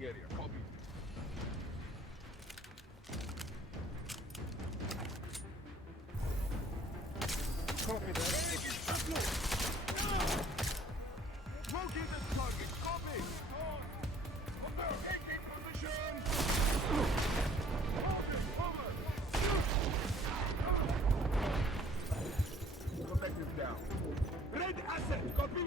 staging area. Copy. Copy that. Locate this target. Copy. Taking position. Over. Protective down. Red asset. Copy.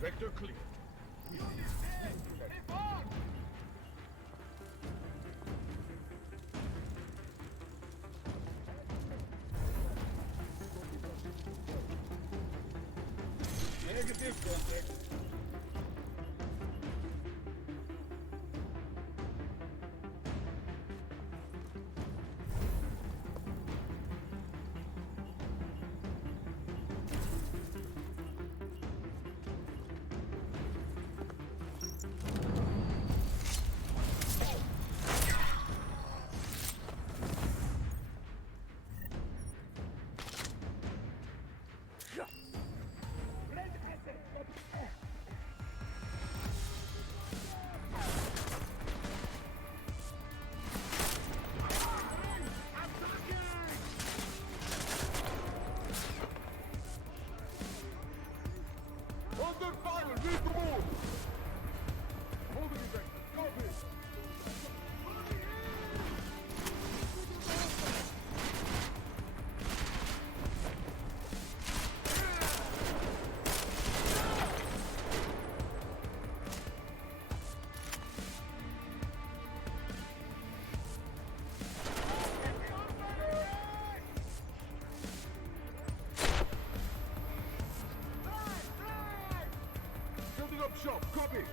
Vector clear. Negative contact. Under fire! Read the move! Hold it back. Copy! Building up shop, copy!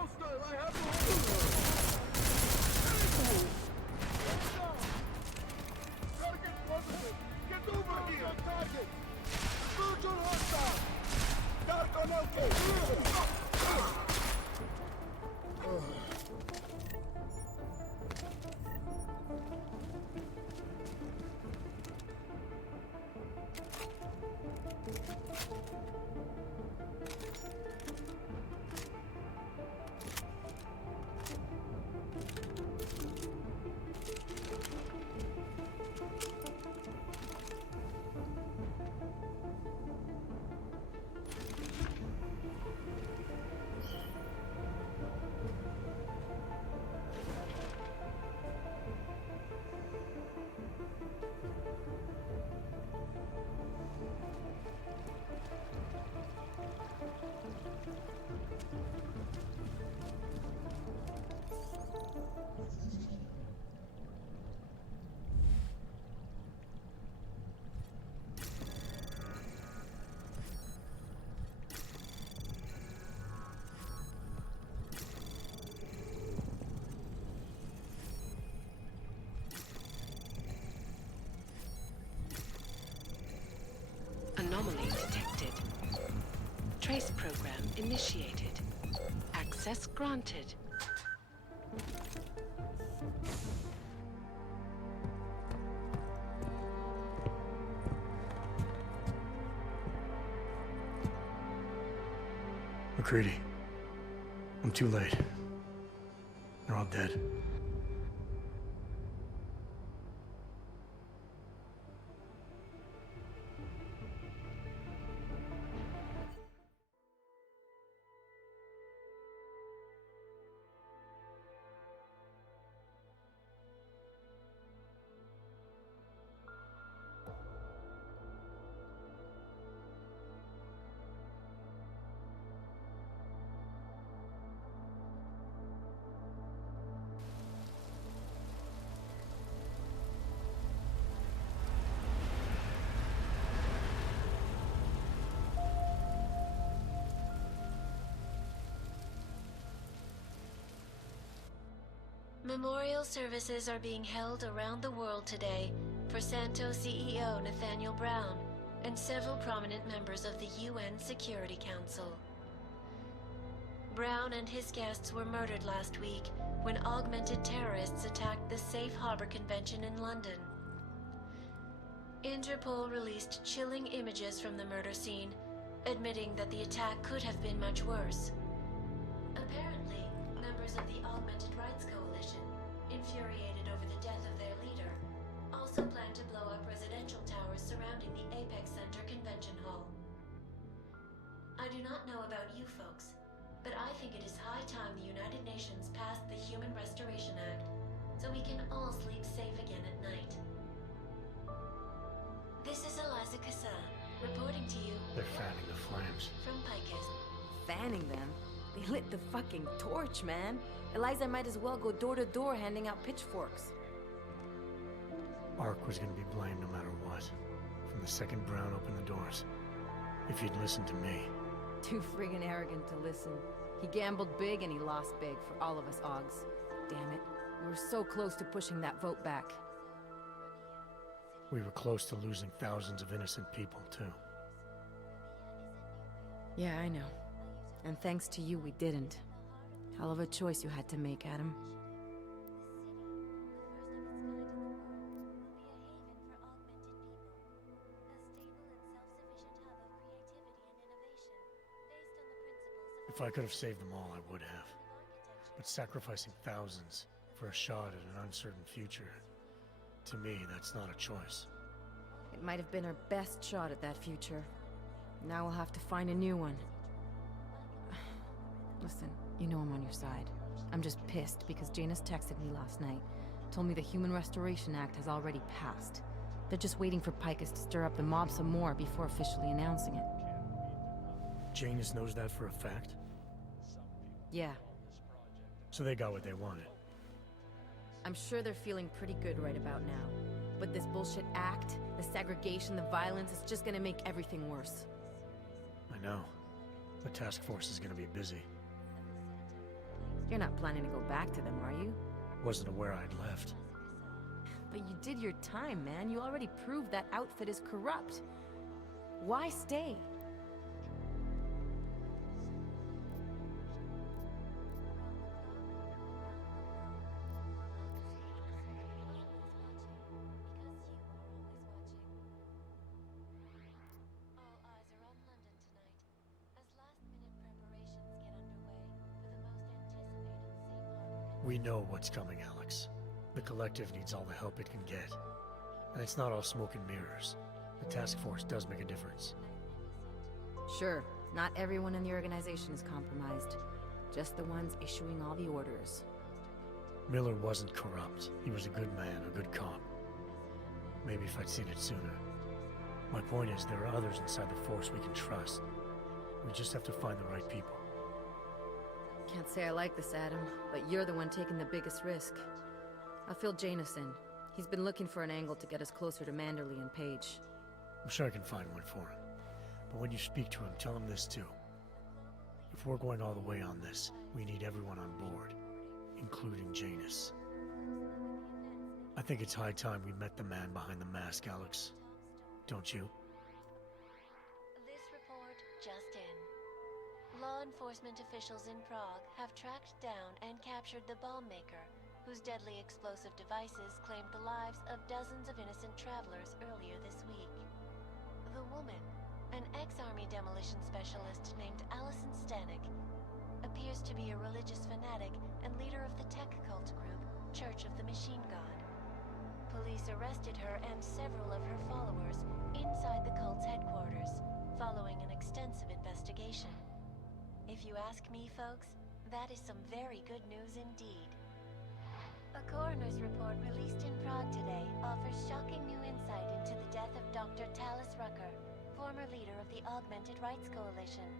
Hostile, I have the hold. Target positive. Get over here. On target. Virtual hostile. Dark on okay. Anomaly detected. Trace program initiated. Access granted. McCready, I'm too late. They're all dead. Memorial services are being held around the world today for Santo CEO Nathaniel Brown and several prominent members of the UN Security Council. Brown and his guests were murdered last week when augmented terrorists attacked the Safe Harbor Convention in London. Interpol released chilling images from the murder scene, admitting that the attack could have been much worse. Apparently, members of the Augmented Rights Coalition, infuriated over the death of their leader, also plan to blow up residential towers surrounding the Apex Center Convention Hall. I do not know about you folks, but I think it is high time the United Nations passed the Human Restoration Act so we can all sleep safe again at night. This is Eliza Cassan, reporting to you They're fanning the flames. from Picus. Fanning them? They lit the fucking torch, man. Eliza might as well go door to door handing out pitchforks. Ark was gonna be blamed no matter what. From the second Brown opened the doors. If you'd listened to me. Too friggin' arrogant to listen. He gambled big and he lost big for all of us Augs. Damn it. We were so close to pushing that vote back. We were close to losing thousands of innocent people, too. Yeah, I know. And thanks to you, we didn't. Hell of a choice you had to make, Adam. If I could have saved them all, I would have. But sacrificing thousands for a shot at an uncertain future, to me, that's not a choice. It might have been our best shot at that future. Now we'll have to find a new one. Listen, you know I'm on your side. I'm just pissed because Janus texted me last night. Told me the Human Restoration Act has already passed. They're just waiting for Picus to stir up the mob some more before officially announcing it. Janus knows that for a fact? Yeah, So they got what they wanted. I'm sure they're feeling pretty good right about now. But this bullshit act, the segregation, the violence, is just gonna make everything worse. I know. The task force is gonna be busy. You're not planning to go back to them, are you? Wasn't aware I'd left. But you did your time, man. You already proved that outfit is corrupt. Why stay? We know what's coming, Alex. The Collective needs all the help it can get. And it's not all smoke and mirrors. The task force does make a difference. Sure, not everyone in the organization is compromised. Just the ones issuing all the orders. Miller wasn't corrupt. He was a good man, a good cop. Maybe if I'd seen it sooner. My point is, there are others inside the force we can trust. We just have to find the right people. Can't say I like this, Adam, but you're the one taking the biggest risk. I'll fill Janus in. He's been looking for an angle to get us closer to Manderley and Page. I'm sure I can find one for him. But when you speak to him, tell him this too. If we're going all the way on this, we need everyone on board, including Janus. I think it's high time we met the man behind the mask, Alex. Don't you? This report just in. Law enforcement officials in Prague have tracked down and captured the bomb maker, whose deadly explosive devices claimed the lives of dozens of innocent travelers earlier this week. The woman, an ex-army demolition specialist named Allison Stanek, appears to be a religious fanatic and leader of the tech cult group, Church of the Machine God. Police arrested her and several of her followers inside the cult's headquarters, following an extensive investigation. If you ask me, folks, that is some very good news indeed. A coroner's report released in Prague today offers shocking new insight into the death of Dr. Talis Rucker, former leader of the Augmented Rights Coalition.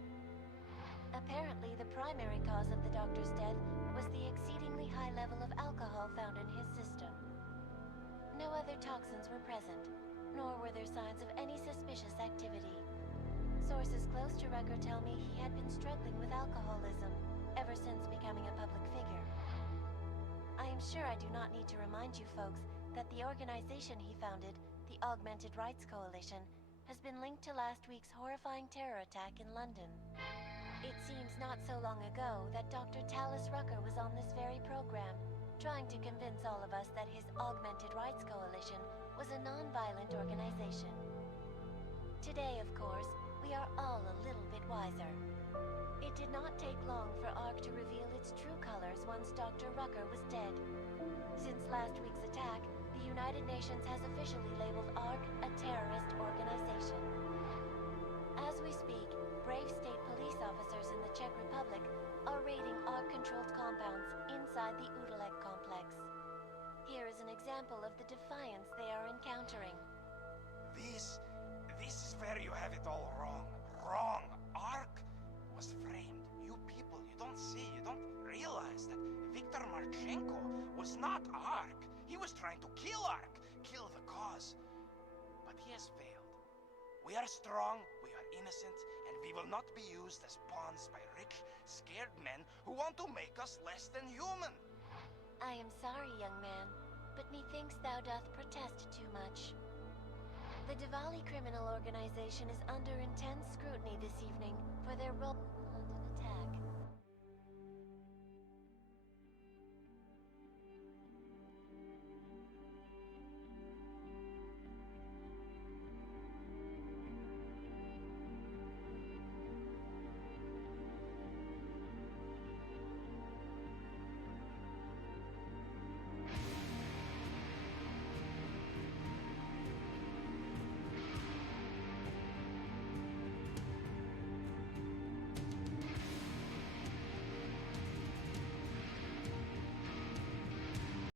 Apparently, the primary cause of the doctor's death was the exceedingly high level of alcohol found in his system. No other toxins were present, nor were there signs of any suspicious activity. Sources close to Rucker tell me he had been struggling with alcoholism ever since becoming a public figure. I am sure I do not need to remind you folks that the organization he founded, the Augmented Rights Coalition, has been linked to last week's horrifying terror attack in London. It seems not so long ago that Dr. Talis Rucker was on this very program, trying to convince all of us that his Augmented Rights Coalition was a non-violent organization. Today, of course, we are all a little bit wiser. It did not take long for ARC to reveal its true colors once Dr. Rucker was dead. Since last week's attack, the United Nations has officially labeled ARC a terrorist organization. As we speak, brave state police officers in the Czech Republic are raiding ARC-controlled compounds inside the Udalek complex. Here is an example of the defiance they are encountering. This is where you have it all wrong. Wrong. ARC was framed. You people, you don't see, you don't realize that Viktor Marchenko was not ARC. He was trying to kill ARC, kill the cause. But he has failed. We are strong, we are innocent, and we will not be used as pawns by rich, scared men who want to make us less than human. I am sorry, young man, but methinks thou doth protest too much. The Diwali criminal organization is under intense scrutiny this evening for their role